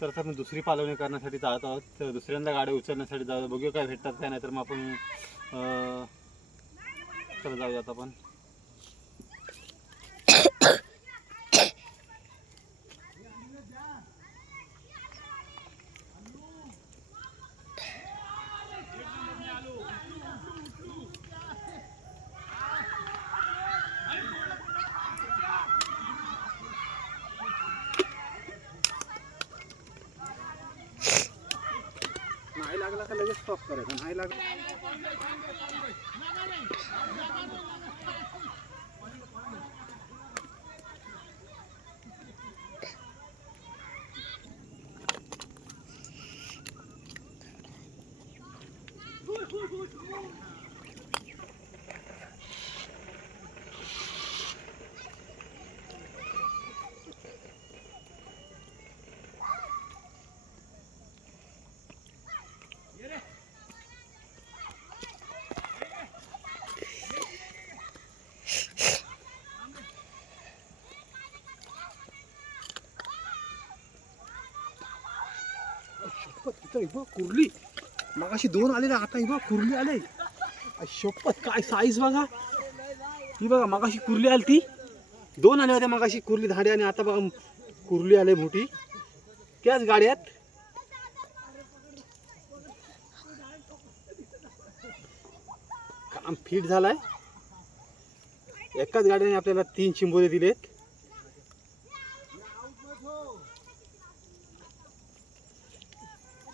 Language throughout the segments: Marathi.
तर आता मी दुसरी पालवणी करण्यासाठी जात आहोत. तर दुसऱ्यांदा गाडी उचलण्यासाठी जाऊ, बघूया काय भेटतात काय नाही. तर मग आपण तर जाऊयात आपण. नाही लागला का लगेच स्टॉप करायचं. नाही लागला कुर्ली. मगाशी दोन आलेले, आता ही बघ कुर्ली आले. शपथ काय साईज बघा ही. बघा मगाशी कुर्ली आली, ती दोन आले होते मगाशी कुर्ली धाडे, आणि आता बघा कुर्ली आले मोठी त्याच गाड्यात. काम फिट झालाय. एकाच गाडीने आपल्याला 3 चिंबोरे दिलेत.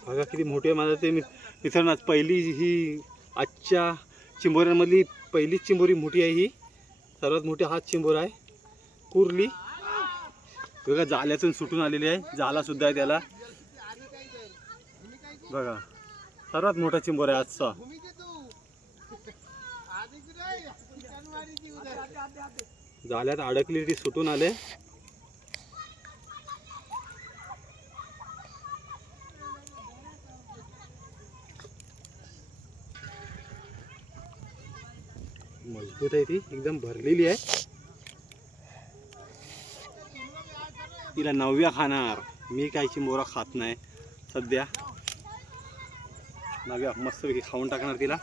बघा किती मोठी आहे. माझा ते मित्रांनो पहिली ही आजच्या चिंबोऱ्यांमधली पहिलीच चिंबोरी मोठी आहे. ही सर्वात मोठी हाच चिंबोरा आहे कुर्ली. बघा जाल्यातून सुटून आलेली आहे, जाला सुद्धा आहे त्याला. बघा सर्वात मोठा चिंबोरा आहे आजचा. जाल्यात अडकली ती सुटून आले. मजबूत आहे ती, एकदम भरलेली आहे. तिला 9व्या खाणार. मी काही चिंबोरा खात नाही सध्या. 9व्या मस्तपैकी खाऊन टाकणार तिला.